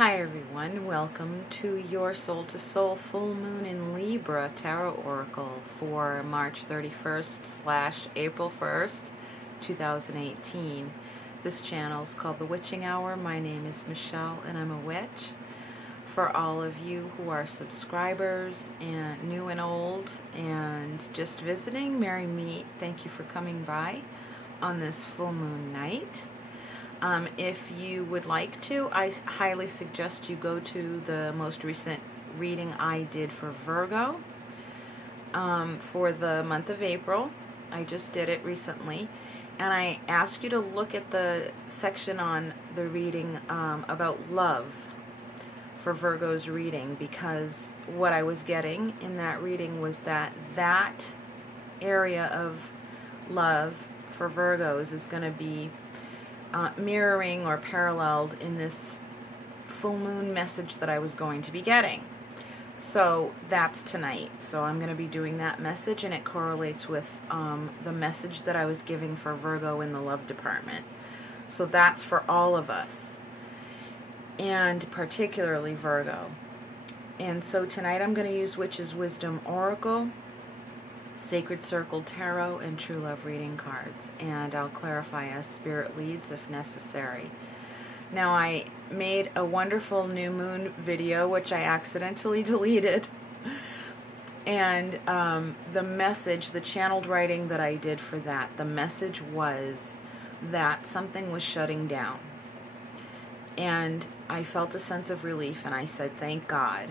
Hi everyone, welcome to your Soul to Soul Full Moon in Libra Tarot Oracle for March 31st / April 1st, 2018. This channel is called The Witching Hour. My name is Michelle and I'm a witch. For all of you who are subscribers, and new and old, and just visiting, merry meet. Thank you for coming by on this full moon night. If you would like to, I highly suggest you go to the most recent reading I did for Virgo for the month of April. I just did it recently, and I asked you to look at the section on the reading about love for Virgo's reading, because what I was getting in that reading was that area of love for Virgos is going to be mirroring or paralleled in this full moon message that I was going to be getting. So that's tonight. So I'm going to be doing that message, and it correlates with the message that I was giving for Virgo in the love department. So that's for all of us, and particularly Virgo. And so tonight I'm going to use Witch's Wisdom Oracle, Sacred Circle Tarot, and True Love reading cards, and I'll clarify as Spirit leads if necessary. Now, I made a wonderful new moon video which I accidentally deleted, and the message, the channeled writing that I did for that, the message was that something was shutting down, and I felt a sense of relief, and I said thank God.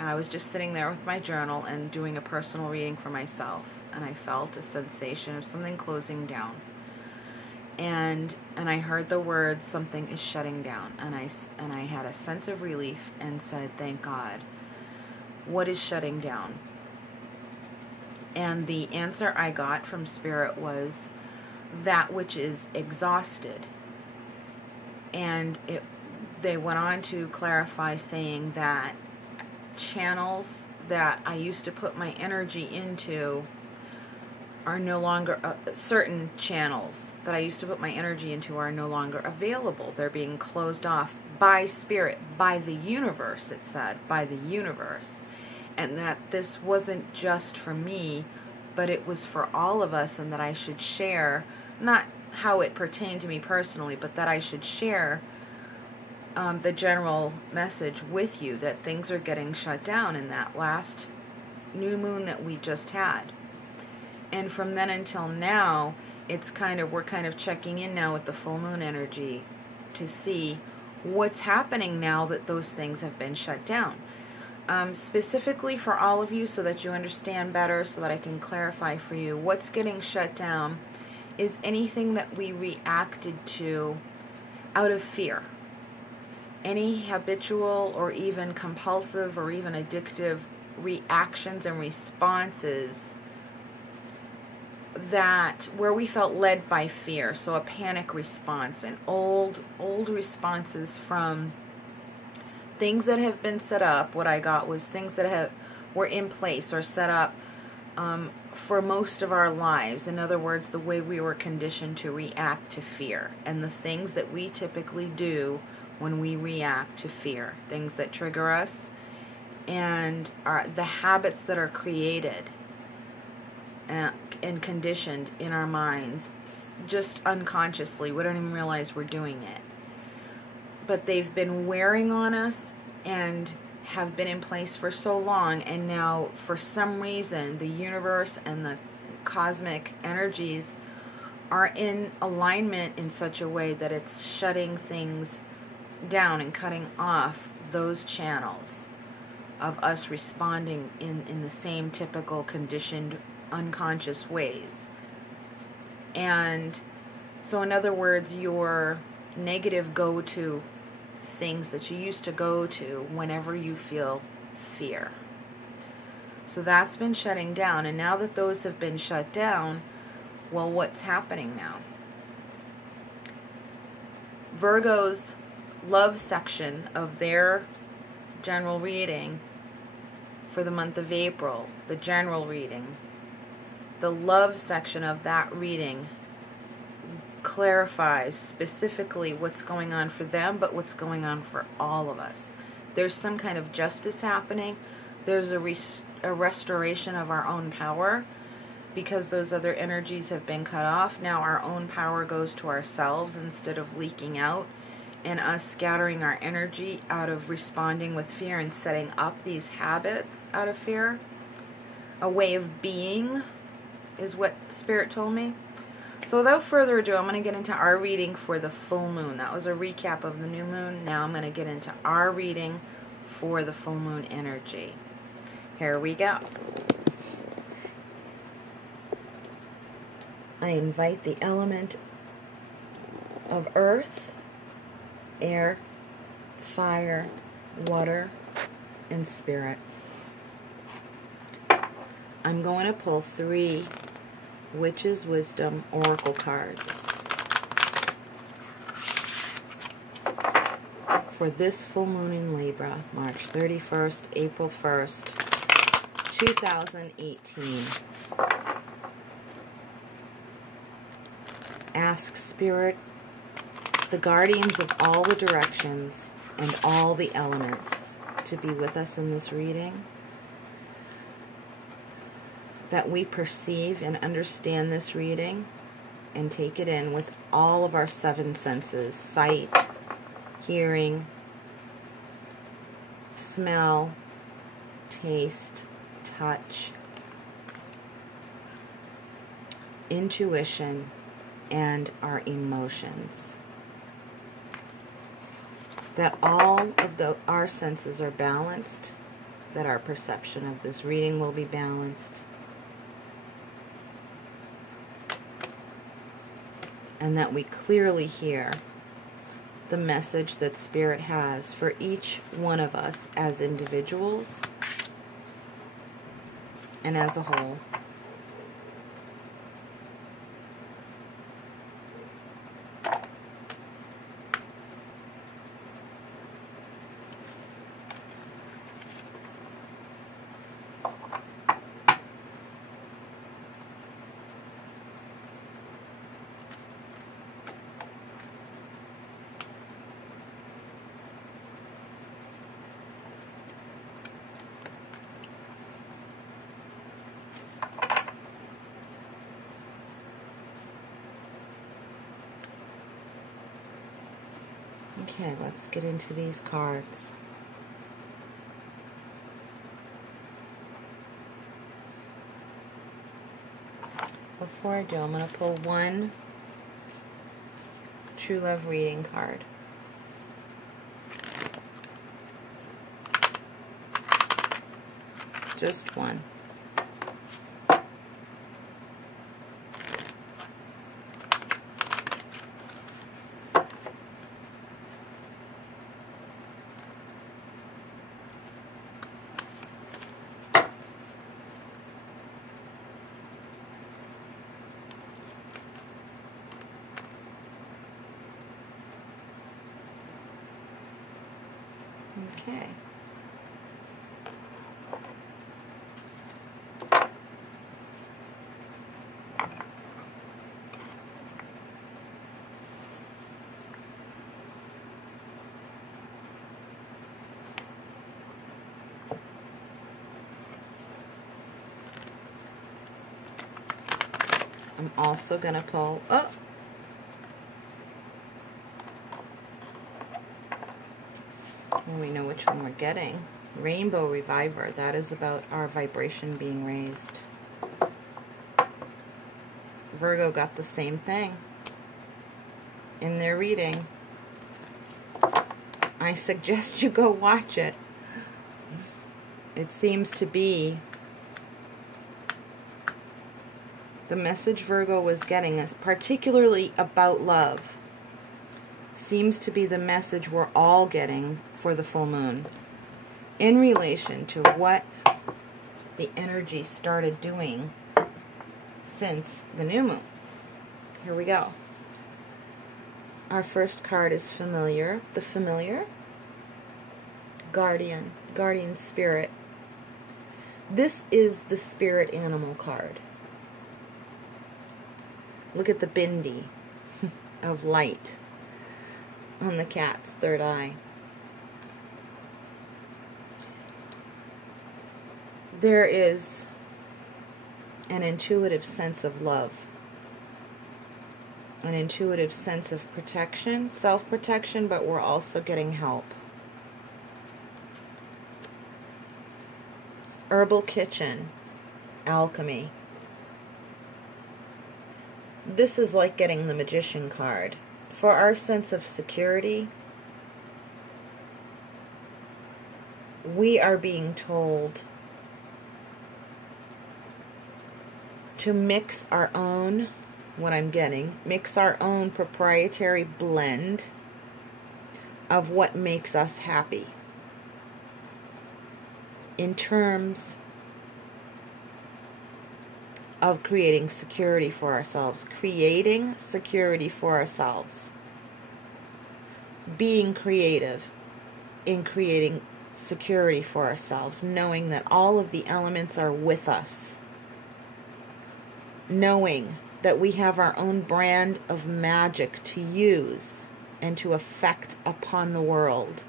I was just sitting there with my journal and doing a personal reading for myself, and I felt a sensation of something closing down. And I heard the words, something is shutting down, and I had a sense of relief and said, thank God. What is shutting down? And the answer I got from Spirit was that which is exhausted. And they went on to clarify, saying that channels that I used to put my energy into are no longer, certain channels that I used to put my energy into are no longer available. They're being closed off by Spirit, by the universe, it said, by the universe. And that this wasn't just for me, but it was for all of us, and that I should share, not how it pertained to me personally, but that I should share the general message with you, that things are getting shut down in that last new moon that we just had. And from then until now, we're kind of checking in now with the full moon energy to see what's happening now that those things have been shut down. Specifically for all of you, so that you understand better, so that I can clarify for you, what's getting shut down is anything that we reacted to out of fear. Any habitual or even compulsive or even addictive reactions and responses that where we felt led by fear, so a panic response, and old responses from things that have been set up. What I got was things that were in place or set up for most of our lives. In other words, the way we were conditioned to react to fear, and the things that we typically do when we react to fear, things that trigger us, and the habits that are created and conditioned in our minds, just unconsciously. We don't even realize we're doing it. But they've been wearing on us and have been in place for so long, and now for some reason the universe and the cosmic energies are in alignment in such a way that it's shutting things down and cutting off those channels of us responding in the same typical conditioned unconscious ways. And so in other words, your negative go-to things that you used to go to whenever you feel fear. So that's been shutting down, and now that those have been shut down, well, what's happening now? Virgo's love section of their general reading for the month of April, the general reading, the love section of that reading clarifies specifically what's going on for them, but what's going on for all of us. There's some kind of justice happening. There's a restoration of our own power, because those other energies have been cut off. Now our own power goes to ourselves instead of leaking out, and us scattering our energy out of responding with fear and setting up these habits out of fear. A way of being is what Spirit told me. So without further ado, I'm going to get into our reading for the full moon. That was a recap of the new moon. Now I'm going to get into our reading for the full moon energy. Here we go. I invite the element of earth, air, fire, water, and spirit. I'm going to pull 3 Witch's Wisdom Oracle cards for this full moon in Libra, March 31st, April 1st, 2018. Ask Spirit, the guardians of all the directions and all the elements, to be with us in this reading, that we perceive and understand this reading and take it in with all of our 7 senses: sight, hearing, smell, taste, touch, intuition, and our emotions. That all of our senses are balanced, that our perception of this reading will be balanced, and that we clearly hear the message that Spirit has for each one of us as individuals and as a whole. Okay, let's get into these cards. Before I do, I'm going to pull 1 True Love reading card. Just 1. Okay. I'm also going to pull, we know which one we're getting. Rainbow Reviver. That is about our vibration being raised. Virgo got the same thing in their reading. I suggest you go watch it. It seems to be the message Virgo was getting, is particularly about love, seems to be the message we're all getting for the full moon in relation to what the energy started doing since the new moon. Here we go. Our first card is Familiar. The Familiar. Guardian. Guardian Spirit. This is the spirit animal card. Look at the bindi. of light on the cat's third eye. There is an intuitive sense of love, an intuitive sense of protection, self-protection, but we're also getting help. Herbal kitchen, alchemy. This is like getting the Magician card. For our sense of security, we are being told to mix our own, mix our own proprietary blend of what makes us happy in terms of creating security for ourselves, being creative in creating security for ourselves, knowing that all of the elements are with us, knowing that we have our own brand of magic to use and to affect upon the world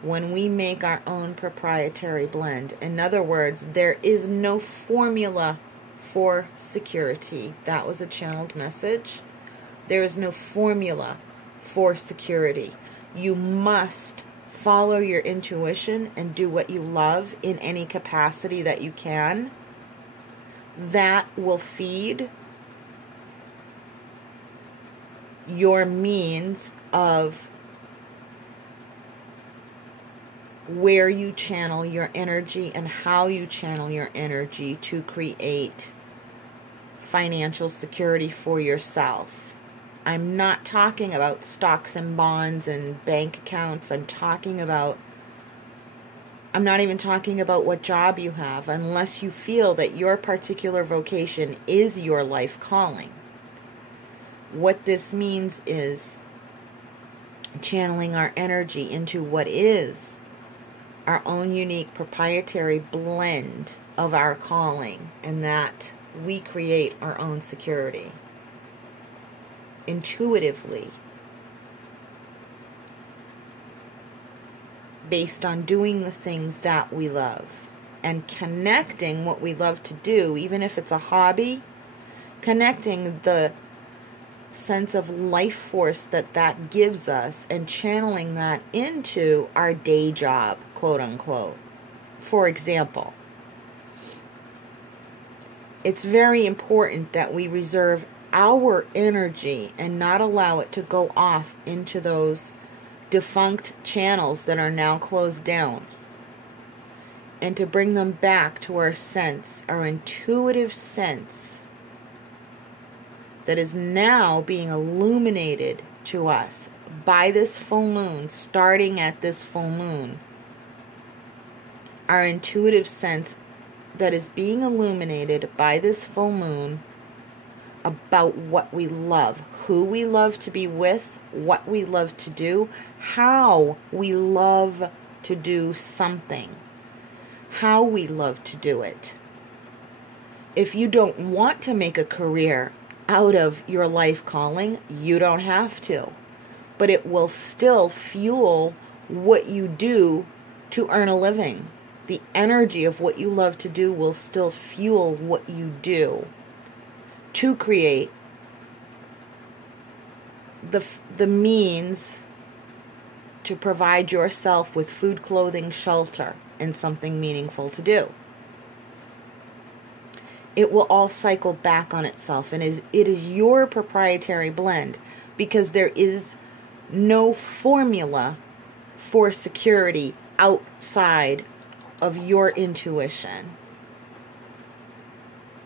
when we make our own proprietary blend. In other words, there is no formula for security. That was a channeled message. There is no formula for security. You must follow your intuition and do what you love in any capacity that you can. That will feed your means of where you channel your energy and how you channel your energy to create financial security for yourself. I'm not talking about stocks and bonds and bank accounts. I'm not even talking about what job you have, unless you feel that your particular vocation is your life calling. What this means is channeling our energy into what is our own unique proprietary blend of our calling, and that we create our own security intuitively based on doing the things that we love and connecting what we love to do, even if it's a hobby, connecting the sense of life force that gives us and channeling that into our day job, quote unquote. For example, it's very important that we reserve our energy and not allow it to go off into those defunct channels that are now closed down, and to bring them back to our sense, our intuitive sense that is now being illuminated to us by this full moon, starting at this full moon. Our intuitive sense that is being illuminated by this full moon about what we love, who we love to be with, what we love to do, how we love to do something, how we love to do it. If you don't want to make a career out of your life calling, you don't have to. But it will still fuel what you do to earn a living. The energy of what you love to do will still fuel what you do to create the means to provide yourself with food, clothing, shelter, and something meaningful to do. It will all cycle back on itself, and it is your proprietary blend, because there is no formula for security outside of your intuition.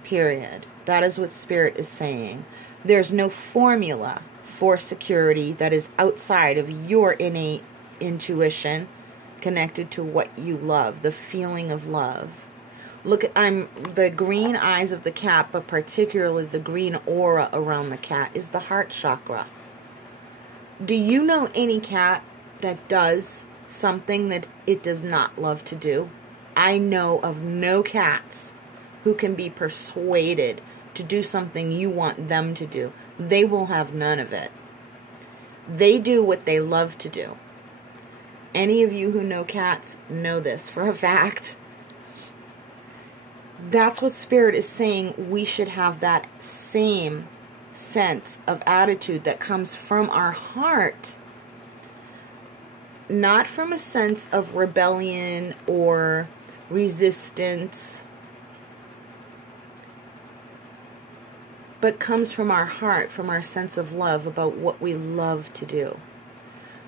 Period. That is what Spirit is saying. There's no formula for security that is outside of your innate intuition connected to what you love, the feeling of love. Look, the green eyes of the cat, but particularly the green aura around the cat, is the heart chakra. Do you know any cat that does something that it does not love to do? I know of no cats who can be persuaded to do something you want them to do. They will have none of it. They do what they love to do. Any of you who know cats know this for a fact. That's what Spirit is saying. We should have that same sense of attitude that comes from our heart. Not from a sense of rebellion or resistance, but comes from our heart, from our sense of love about what we love to do.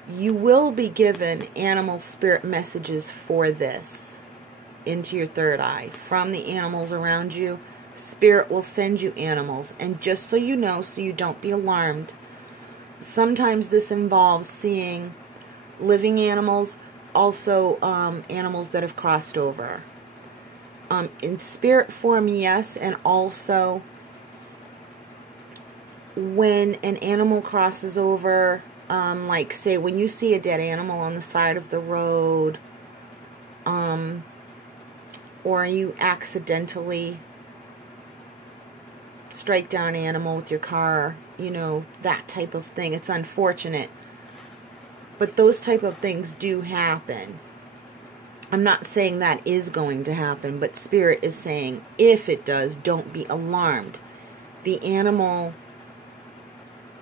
You will be given animal spirit messages for this into your third eye. From the animals around you, Spirit will send you animals. And just so you know, so you don't be alarmed, sometimes this involves seeing living animals, also animals that have crossed over. In spirit form, yes, and also when an animal crosses over, like say when you see a dead animal on the side of the road, or you accidentally strike down an animal with your car, you know, that type of thing. It's unfortunate, but those type of things do happen. I'm not saying that is going to happen, but Spirit is saying if it does, don't be alarmed. The animal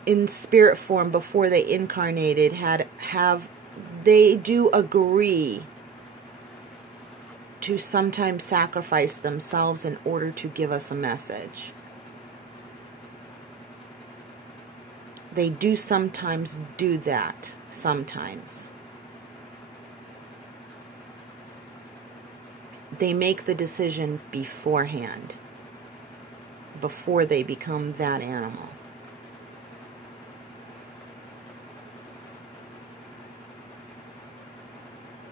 in spirit form before they incarnated they do agree to sometimes sacrifice themselves in order to give us a message. They do sometimes do that, sometimes. They make the decision beforehand, before they become that animal.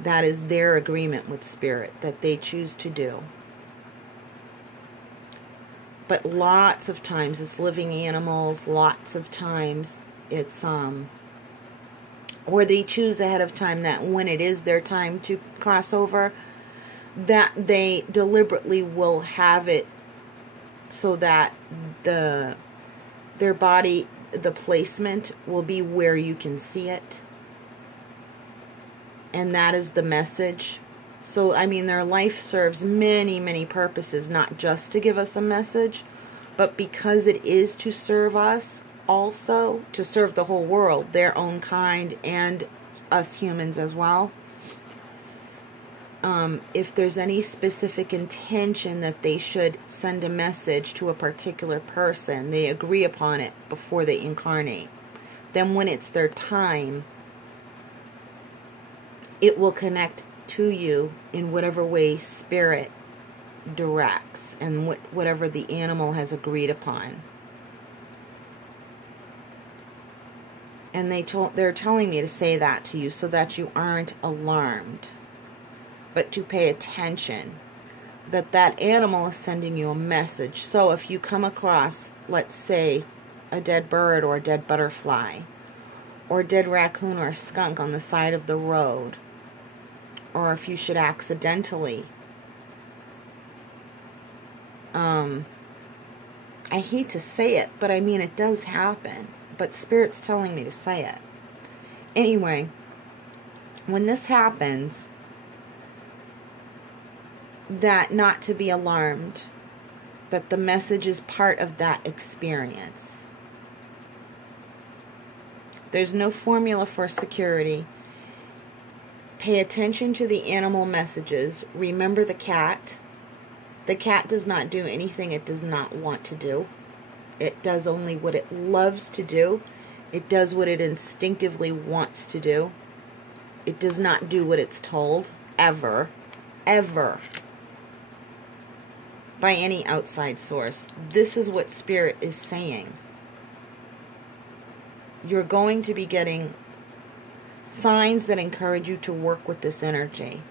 That is their agreement with Spirit that they choose to do. But lots of times it's living animals, lots of times it's or they choose ahead of time that when it is their time to cross over, that they deliberately will have it so that their body, the placement will be where you can see it. And that is the message. So, I mean, their life serves many, many purposes, not just to give us a message, but because it is to serve us also, to serve the whole world, their own kind, and us humans as well. If there's any specific intention that they should send a message to a particular person, they agree upon it before they incarnate. Then when it's their time, it will connect to you in whatever way Spirit directs and whatever the animal has agreed upon. And they're telling me to say that to you so that you aren't alarmed, but to pay attention that that animal is sending you a message. So if you come across, let's say, a dead bird or a dead butterfly or a dead raccoon or a skunk on the side of the road, or if you should accidentally, I hate to say it, but I mean it does happen, but Spirit's telling me to say it. Anyway, when this happens, that not to be alarmed, that the message is part of that experience. There's no formula for security. Pay attention to the animal messages. Remember the cat. The cat does not do anything it does not want to do. It does only what it loves to do. It does what it instinctively wants to do. It does not do what it's told, ever, ever, by any outside source. This is what Spirit is saying. You're going to be getting signs that encourage you to work with this energy,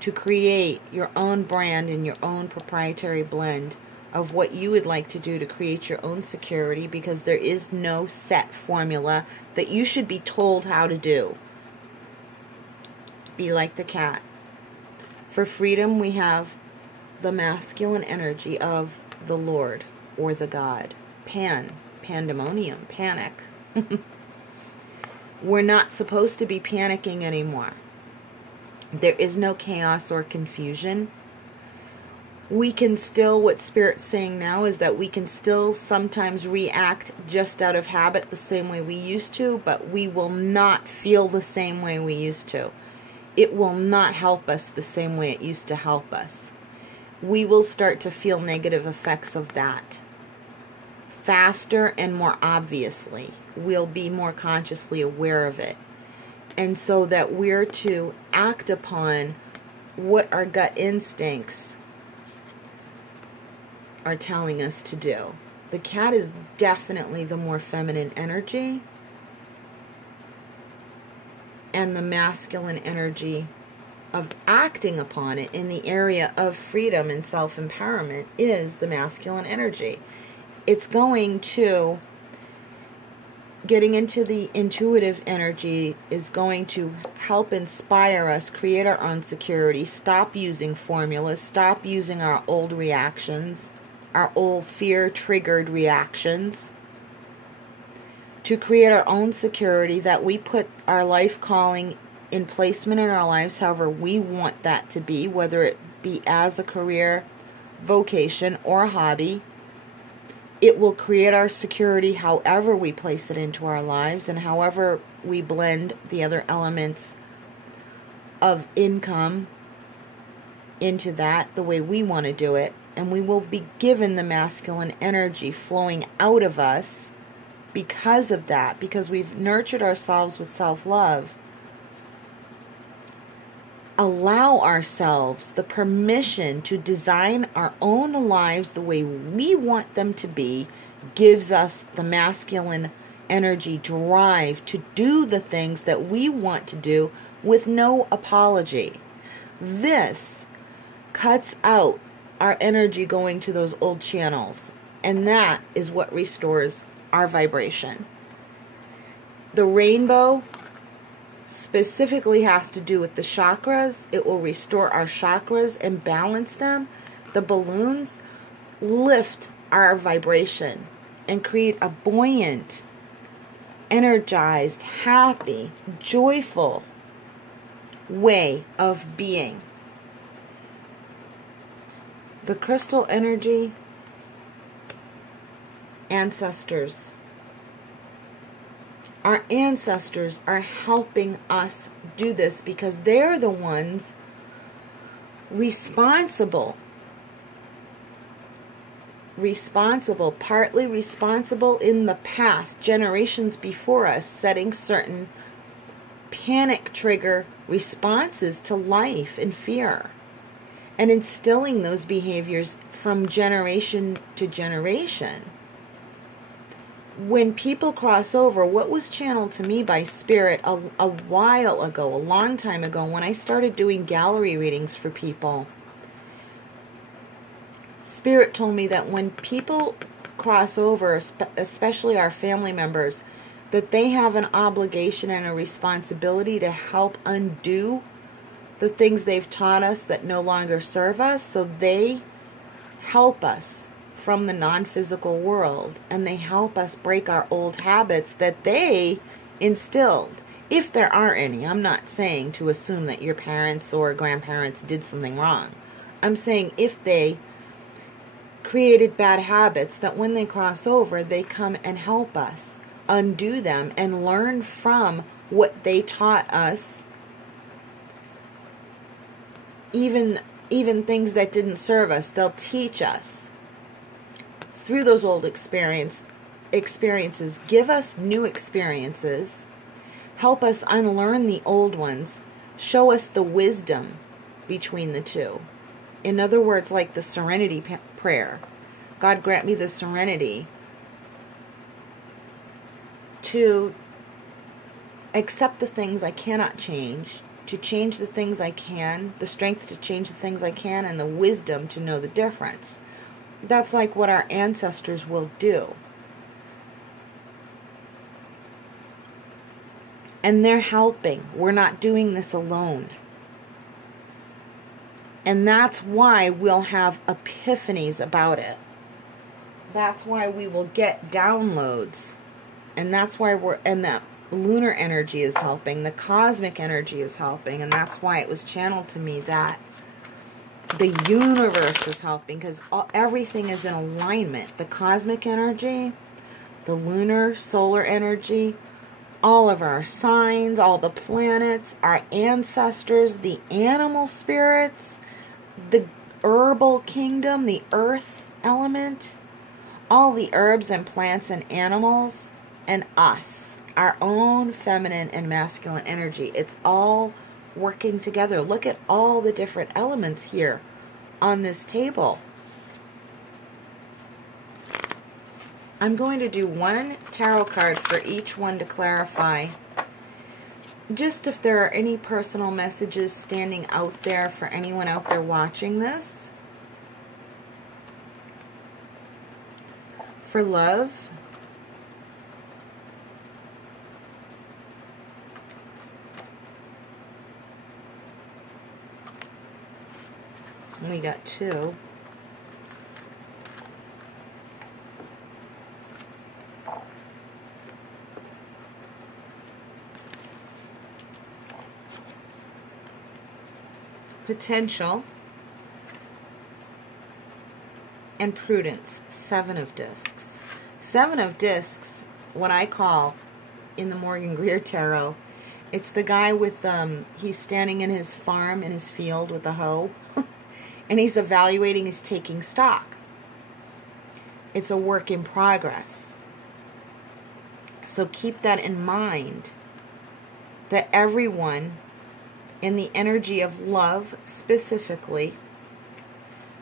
to create your own brand and your own proprietary blend of what you would like to do to create your own security, because there is no set formula that you should be told how to do. Be like the cat. For freedom, we have the masculine energy of the Lord, or the God. Pandemonium, panic. We're not supposed to be panicking anymore. There is no chaos or confusion. We can still, what Spirit's saying now is that we can still sometimes react just out of habit the same way we used to, but we will not feel the same way we used to. It will not help us the same way it used to help us. We will start to feel negative effects of that faster and more obviously. We'll be more consciously aware of it. And so that we're to act upon what our gut instincts are telling us to do. The cat is definitely the more feminine energy, and the masculine energy of acting upon it in the area of freedom and self-empowerment is the masculine energy. It's going to, getting into the intuitive energy is going to help inspire us, create our own security, stop using formulas, stop using our old reactions, our old fear-triggered reactions, to create our own security, that we put our life calling in placement in our lives however we want that to be, whether it be as a career, vocation, or a hobby. It will create our security however we place it into our lives, and however we blend the other elements of income into that the way we want to do it. And we will be given the masculine energy flowing out of us because of that, because we've nurtured ourselves with self-love. Allow ourselves the permission to design our own lives the way we want them to be, gives us the masculine energy drive to do the things that we want to do with no apology. This cuts out our energy going to those old channels, and that is what restores our vibration. The rainbow specifically has to do with the chakras. It will restore our chakras and balance them. The balloons lift our vibration and create a buoyant, energized, happy, joyful way of being. The crystal energy, ancestors. Our ancestors are helping us do this because they're the ones responsible, partly responsible in the past, generations before us, setting certain panic trigger responses to life and fear, and instilling those behaviors from generation to generation. When people cross over, what was channeled to me by Spirit a while ago, a long time ago, when I started doing gallery readings for people, Spirit told me that when people cross over, especially our family members, that they have an obligation and a responsibility to help undo the things they've taught us that no longer serve us. So they help us from the non-physical world, and they help us break our old habits that they instilled. If there are any, I'm not saying to assume that your parents or grandparents did something wrong. I'm saying if they created bad habits, that when they cross over, they come and help us undo them and learn from what they taught us, even things that didn't serve us. They'll teach us through those old experiences, give us new experiences, help us unlearn the old ones, show us the wisdom between the two. In other words, like the serenity prayer. God grant me the serenity to accept the things I cannot change, to change the things I can, the strength to change the things I can, and the wisdom to know the difference. That's like what our ancestors will do. And they're helping. We're not doing this alone. And that's why we'll have epiphanies about it. That's why we will get downloads. And that's why and that lunar energy is helping. The cosmic energy is helping. And that's why it was channeled to me that the universe is helping. Because everything is in alignment. The cosmic energy, the lunar, solar energy, all of our signs, all the planets, our ancestors, the animal spirits, the herbal kingdom, the earth element, all the herbs and plants and animals, and us, our own feminine and masculine energy. It's all working together. Look at all the different elements here on this table. I'm going to do one tarot card for each one to clarify just if there are any personal messages standing out there for anyone out there watching this. For love, we got 2. Potential and prudence, 7 of discs. 7 of discs, what I call in the Morgan Greer Tarot, it's the guy with, he's standing in his farm, in his field with a hoe, and he's evaluating, he's taking stock. It's a work in progress. So keep that in mind, that everyone in the energy of love specifically,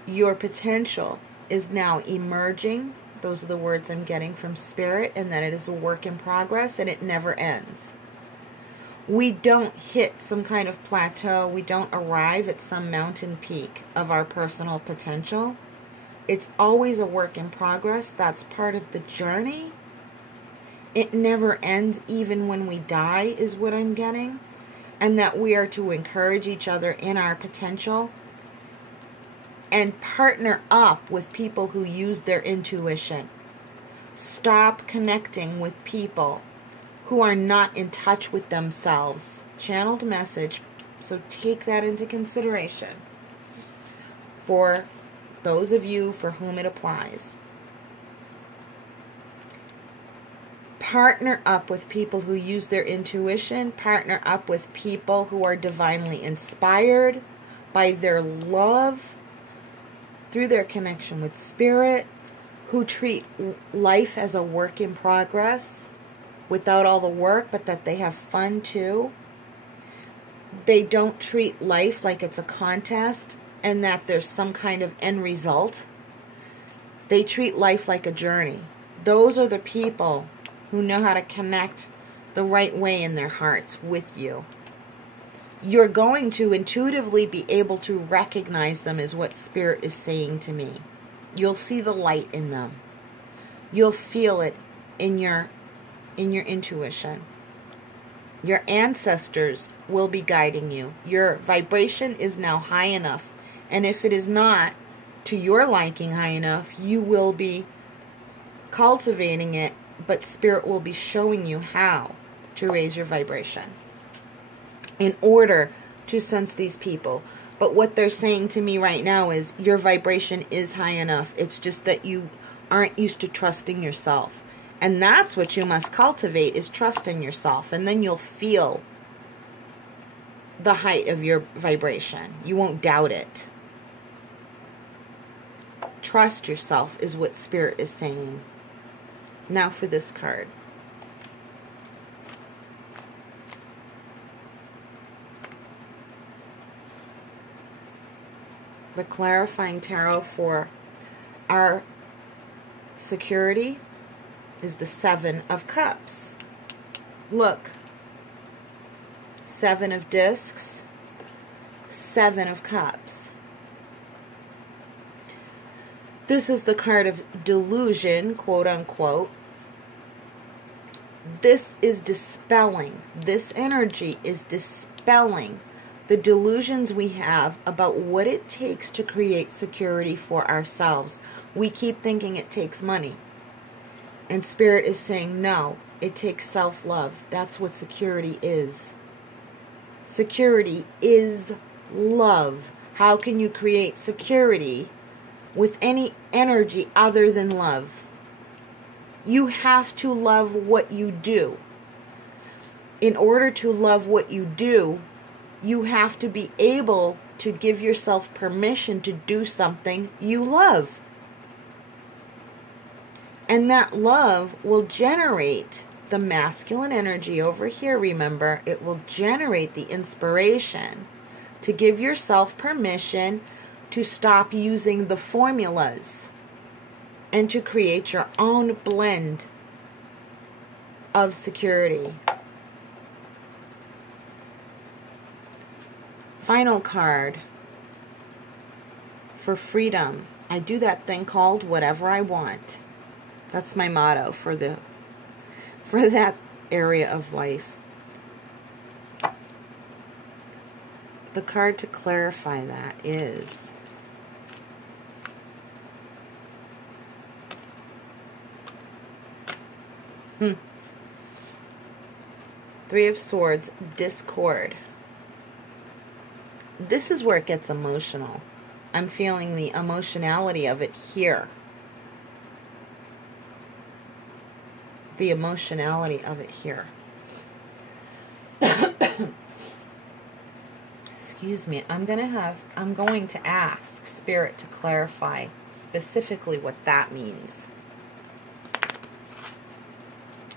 your potential is now emerging. Those are the words I'm getting from Spirit, and that it is a work in progress and it never ends. We don't hit some kind of plateau. We don't arrive at some mountain peak of our personal potential. It's always a work in progress. That's part of the journey. It never ends, even when we die, is what I'm getting. And that we are to encourage each other in our potential and partner up with people who use their intuition. Stop connecting with people who are not in touch with themselves. Channeled message, so take that into consideration for those of you for whom it applies. Partner up with people who use their intuition. Partner up with people who are divinely inspired by their love through their connection with Spirit, who treat life as a work in progress without all the work, but that they have fun too. They don't treat life like it's a contest and that there's some kind of end result. They treat life like a journey. Those are the people who know how to connect the right way in their hearts with you. You're going to intuitively be able to recognize them as what Spirit is saying to me. You'll see the light in them. You'll feel it in your intuition. Your ancestors will be guiding you. Your vibration is now high enough. And if it is not to your liking high enough, you will be cultivating it, but Spirit will be showing you how to raise your vibration in order to sense these people. But what they're saying to me right now is your vibration is high enough. It's just that you aren't used to trusting yourself. And that's what you must cultivate, is trusting yourself. And then you'll feel the height of your vibration. You won't doubt it. Trust yourself is what Spirit is saying. Now for this card. The clarifying tarot for our security is the 7 of Cups. Look. 7 of Discs. 7 of Cups. This is the card of delusion, quote unquote. This is dispelling. This energy is dispelling the delusions we have about what it takes to create security for ourselves. We keep thinking it takes money. And Spirit is saying, no, it takes self-love. That's what security is. Security is love. How can you create security with any energy other than love? You have to love what you do. In order to love what you do, you have to be able to give yourself permission to do something you love. And that love will generate the masculine energy over here, remember. It will generate the inspiration to give yourself permission to stop using the formulas and to create your own blend of security. Final card for freedom. I do that thing called whatever I want. That's my motto for that area of life. The card to clarify that is Three of Swords, discord. This is where it gets emotional. I'm feeling the emotionality of it here. The emotionality of it here. Excuse me. I'm going to ask Spirit to clarify specifically what that means.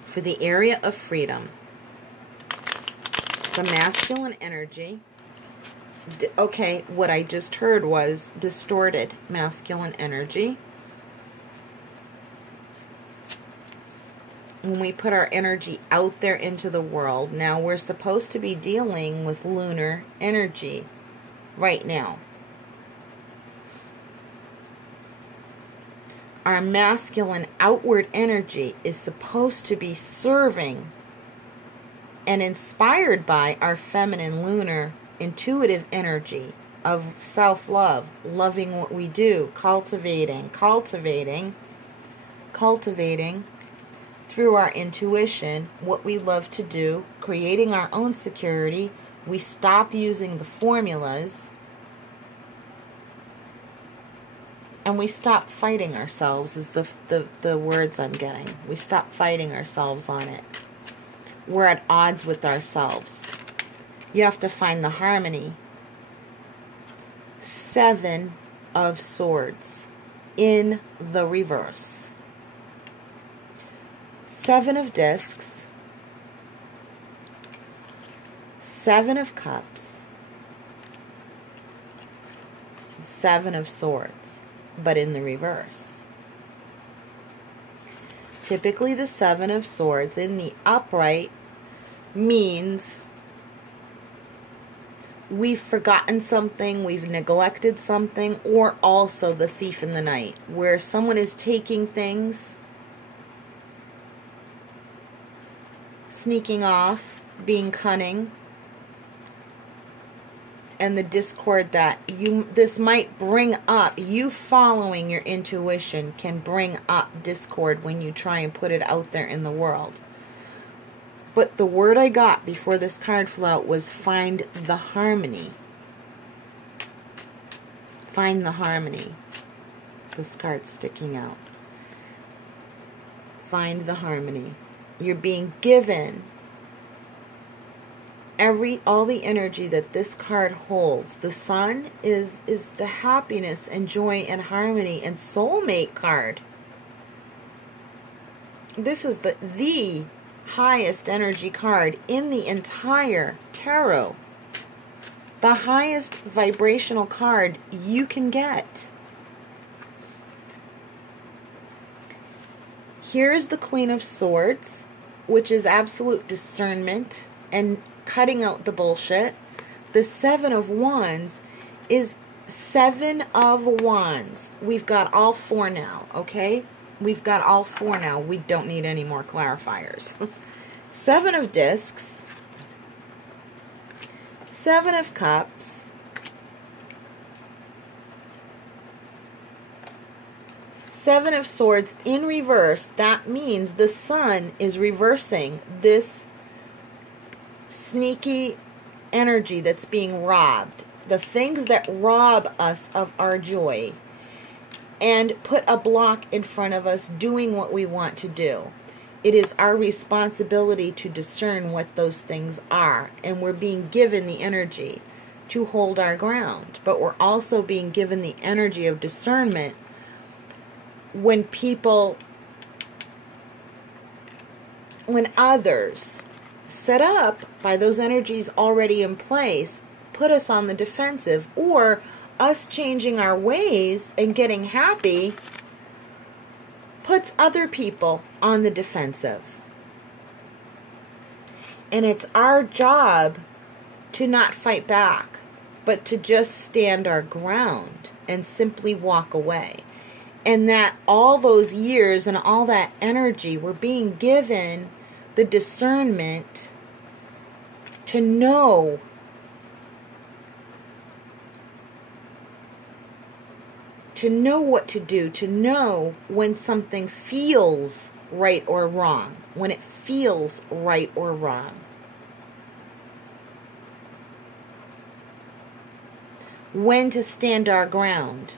For the area of freedom, the masculine energy. Okay, what I just heard was distorted masculine energy. When we put our energy out there into the world, now we're supposed to be dealing with lunar energy right now. Our masculine outward energy is supposed to be serving and inspired by our feminine lunar intuitive energy of self-love, loving what we do, cultivating through our intuition what we love to do, creating our own security. We stop using the formulas and we stop fighting ourselves is the words I'm getting. We stop fighting ourselves on it. We're at odds with ourselves. You have to find the harmony. 7 of Swords in the reverse. 7 of Discs. 7 of Cups. 7 of Swords, but in the reverse. Typically the 7 of Swords in the upright means we've forgotten something, we've neglected something, or also the thief in the night, where someone is taking things, sneaking off, being cunning, and the discord that this might bring up, you following your intuition can bring up discord when you try and put it out there in the world. But the word I got before this card flew out was find the harmony. Find the harmony. This card's sticking out. Find the harmony. You're being given all the energy that this card holds. The Sun is the happiness and joy and harmony and soulmate card. This is the highest energy card in the entire tarot. The highest vibrational card you can get. Here's the Queen of Swords, which is absolute discernment and cutting out the bullshit. The 7 of Wands is 7 of Wands. We've got all 4 now, okay? We've got all 4 now. We don't need any more clarifiers. 7 of Discs. Seven of Cups. Seven of Swords in reverse. That means the Sun is reversing this sneaky energy that's being robbed. The things that rob us of our joy and put a block in front of us doing what we want to do. It is our responsibility to discern what those things are. And we're being given the energy to hold our ground. But we're also being given the energy of discernment when others set up by those energies already in place put us on the defensive, or us changing our ways and getting happy puts other people on the defensive. And it's our job to not fight back, but to just stand our ground and simply walk away. And that all those years and all that energy, we're being given the discernment to know what to do, to know when something feels right or wrong, when it feels right or wrong. When to stand our ground.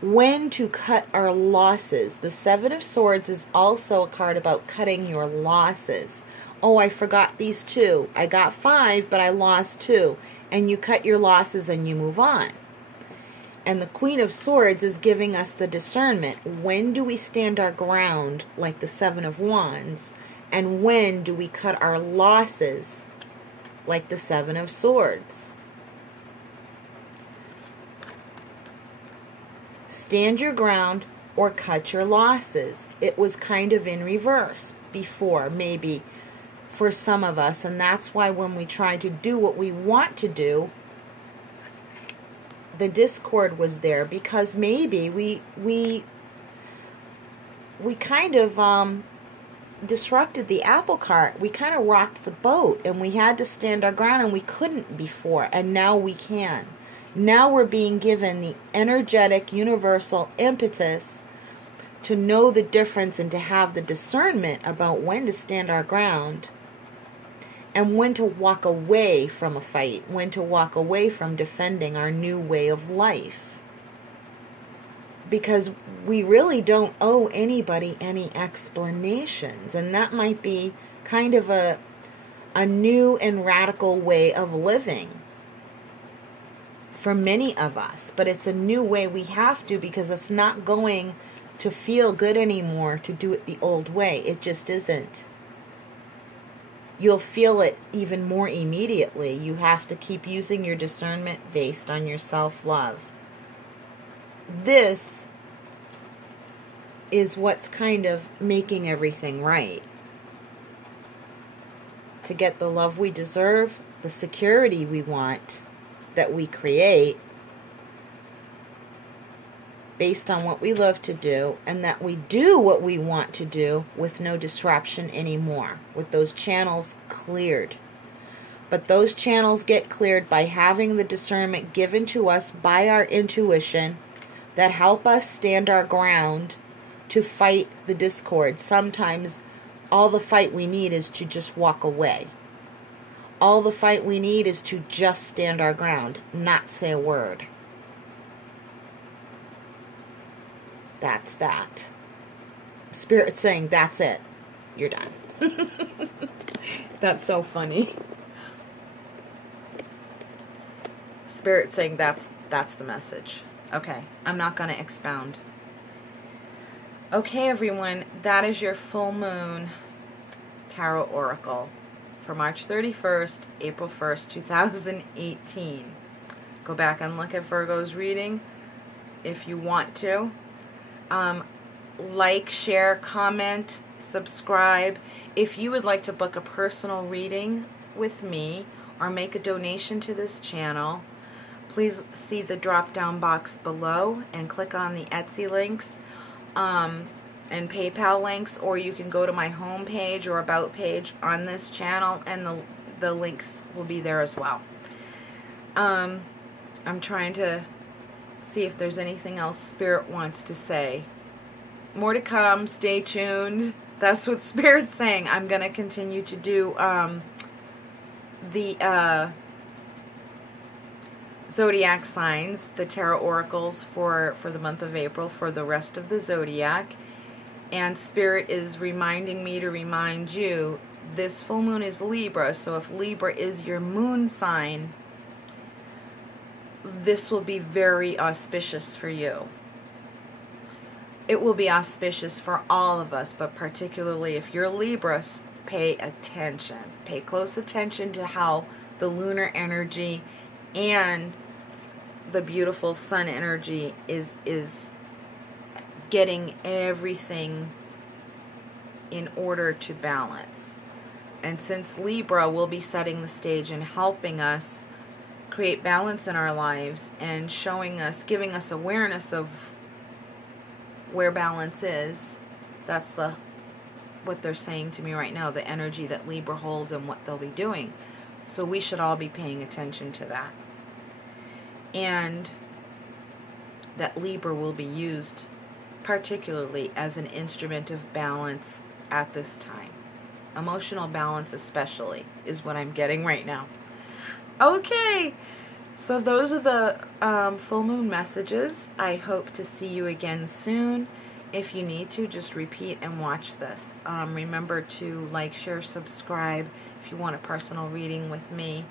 When to cut our losses. The Seven of Swords is also a card about cutting your losses. Oh, I forgot these two. I got 5, but I lost 2. And you cut your losses and you move on. And the Queen of Swords is giving us the discernment. When do we stand our ground like the Seven of Wands? And when do we cut our losses like the Seven of Swords? Stand your ground or cut your losses. It was kind of in reverse before, maybe, for some of us. And that's why when we try to do what we want to do, the discord was there, because maybe we kind of disrupted the apple cart. We kind of rocked the boat, and we had to stand our ground, and we couldn't before, and now we can. Now we're being given the energetic universal impetus to know the difference and to have the discernment about when to stand our ground and when to walk away from a fight, when to walk away from defending our new way of life. Because we really don't owe anybody any explanations, and that might be kind of a new and radical way of living for many of us. But it's a new way we have to, because it's not going to feel good anymore to do it the old way. It just isn't. You'll feel it even more immediately. You have to keep using your discernment based on your self-love. This is what's kind of making everything right. To get the love we deserve, the security we want, that we create based on what we love to do, and that we do what we want to do with no disruption anymore, with those channels cleared. But those channels get cleared by having the discernment given to us by our intuition that help us stand our ground to fight the discord. Sometimes all the fight we need is to just walk away. All the fight we need is to just stand our ground, not say a word. That's that. Spirit's saying, that's it. You're done. That's so funny. Spirit's saying that's the message. Okay, I'm not going to expound. Okay, everyone, that is your full moon tarot oracle for March 31st, April 1st, 2018. Go back and look at Virgo's reading if you want to. Like, share, comment, subscribe. If you would like to book a personal reading with me or make a donation to this channel, please see the drop-down box below and click on the Etsy links and PayPal links, or you can go to my home page or About page on this channel, and the links will be there as well. I'm trying to see if there's anything else Spirit wants to say. More to come. Stay tuned. That's what Spirit's saying. I'm going to continue to do the zodiac signs, the tarot oracles for the month of April for the rest of the zodiac. And Spirit is reminding me to remind you, this full moon is Libra, so if Libra is your moon sign, this will be very auspicious for you. It will be auspicious for all of us, but particularly if you're Libra, pay attention. Pay close attention to how the lunar energy and the beautiful sun energy is getting everything in order to balance. And since Libra will be setting the stage and helping us create balance in our lives and showing us, giving us awareness of where balance is, that's what they're saying to me right now, the energy that Libra holds and what they'll be doing. So we should all be paying attention to that. And that Libra will be used particularly as an instrument of balance at this time. Emotional balance especially is what I'm getting right now. Okay, so those are the full moon messages. I hope to see you again soon. If you need to, just repeat and watch this. Remember to like, share, subscribe if you want a personal reading with me.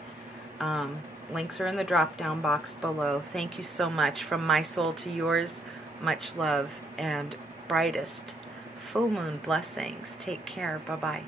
Links are in the drop-down box below. Thank you so much. From my soul to yours, much love and brightest full moon blessings. Take care. Bye-bye.